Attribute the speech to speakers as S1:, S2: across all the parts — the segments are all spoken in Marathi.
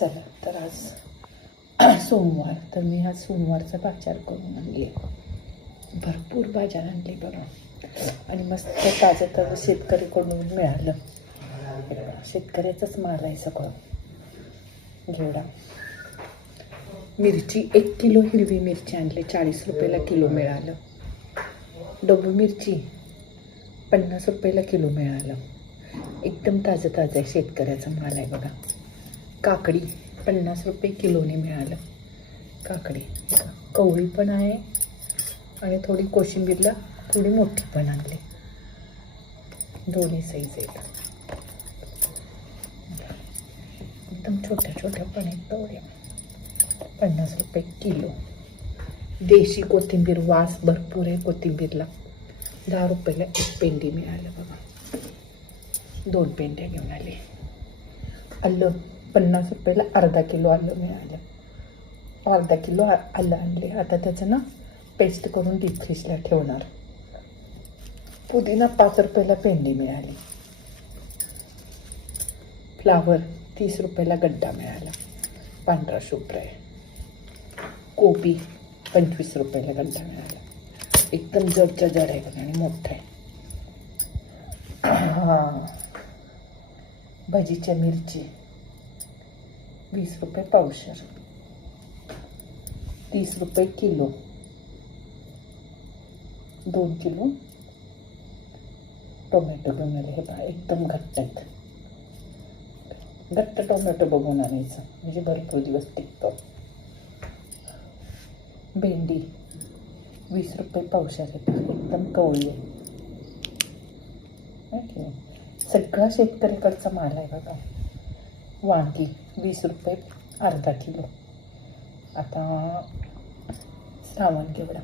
S1: चला तर आज सोमवार तर मी आज सोमवारचा बाजार करून आणली भरपूर बाजार आणली बघा. आणि मस्त ताजं ताजं शेतकरीकडून मिळालं. शेतकऱ्याचाच माल आहे सगळं. घेवडा मिरची एक किलो हिरवी मिरची आणली. चाळीस रुपयाला किलो मिळालं. डबू मिरची पन्नास रुपयाला किलो मिळालं. एकदम ताजं ताजं आहे शेतकऱ्याचा माल आहे बघा. काकडी पन्नास रुपये किलोने मिळालं. काकडी कवळी पण आहे आणि थोडी कोशिंबीरला थोडी मोठी पण आणली. दोन्ही साईज आहेत. एकदम छोट्या छोट्या पण आहेत तेवढ्या. पन्नास रुपये किलो. देशी कोथिंबीर वास भरपूर आहे कोथिंबीरला. दहा रुपयाला एक पेंडी मिळालं बघा. दोन पेंड्या घेऊन आले. आलं. पन्नास रुपयाला अर्धा किलो आलं मिळालं. अर्धा किलो आलं आणले. आता त्याचं ना पेस्ट करून डीप फ्रीजला ठेवणार. पुदिना पाच रुपयाला पेंडी मिळाली. फ्लावर तीस रुपयाला गड्डा मिळाला. पांढरा शुभ्र आहे. कोबी पंचवीस रुपयाला गड्डा मिळाला. एकदम जडच्या जड आहे बघा आणि मोठा आहे. हां. भजीच्या मिरची. वीस रुपये पावशर तीस रुपये किलो दोन किलो टोमॅटो बनवले हे पहा एकदम घट्ट आहेत घट्ट टोमॅटो बघून आणायचं म्हणजे भरपूर दिवस टिकतो भेंडी वीस रुपये पावशर आहे पहा, एकदम कवळी आहे सगळा शेतकरीकडचा माल आहे बघा वांगी वीस रुपये अर्धा किलो. आता सावन केवडा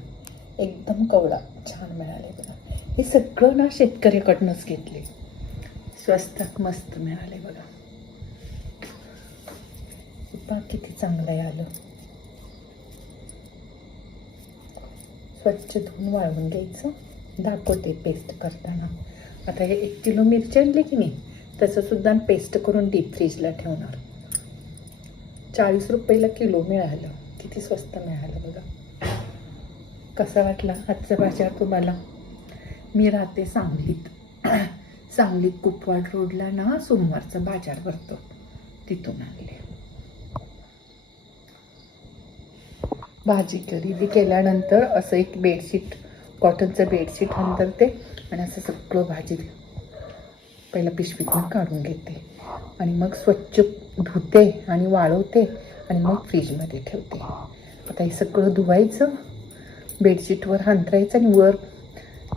S1: एकदम कवडा छान मिळाले बघा. हे सगळं ना शेतकऱ्याकडनंच घेतले स्वस्तात मस्त मिळाले बघा. पहा किती चांगलं आहे आलं. स्वच्छ धुवून वाळवून घ्यायचं. दाखवते पेस्ट करताना. आता हे एक किलो मिरची आणली की नाही? त्याचंसुद्धा पेस्ट करून डीप फ्रीजला ठेवणार. चाळीस रुपयाला किलो मिळालं. किती स्वस्त मिळालं बघा. कसा वाटला आजचा बाजार तुम्हाला? मी राहते सांगलीत. सांगलीत कुपवाड रोडला ना सोमवारचा बाजार भरतो. तिथून आणले. भाजी खरेदी केल्यानंतर असं एक बेडशीट कॉटनचं बेडशीट अंतरते आणि असं सगळं भाजी पहिला पिशवीतून काढून घेते. आणि मग स्वच्छ धुते आणि वाळवते आणि मग फ्रीजमध्ये ठेवते. आता हे सगळं धुवायचं. बेडशीटवर हांतरायचं आणि वर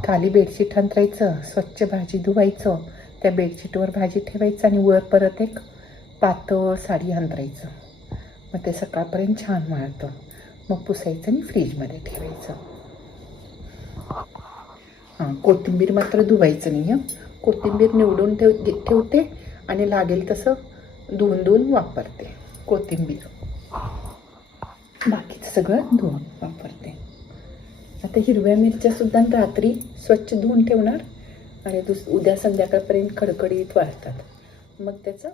S1: खाली बेडशीट हांतरायचं स्वच्छ भाजी धुवायचं. त्या बेडशीटवर भाजी ठेवायचं आणि वर परत एक पातळ साडी हांतरायचं. मग ते सकाळपर्यंत छान वाळतं. मग पुसायचं आणि फ्रीजमध्ये ठेवायचं. हां कोथिंबीर मात्र धुवायचं नाही हं कोथिंबीर निवडून ठेव ठेवते आणि लागेल तसं धुवून धुवून वापरते. कोथिंबीर. बाकीचं सगळं धुवून वापरते. आता हिरव्या मिरच्या सुद्धा रात्री स्वच्छ धुवून ठेवणार आणि दुस उद्या संध्याकाळपर्यंत कडकडीत वाळतात मग त्याचं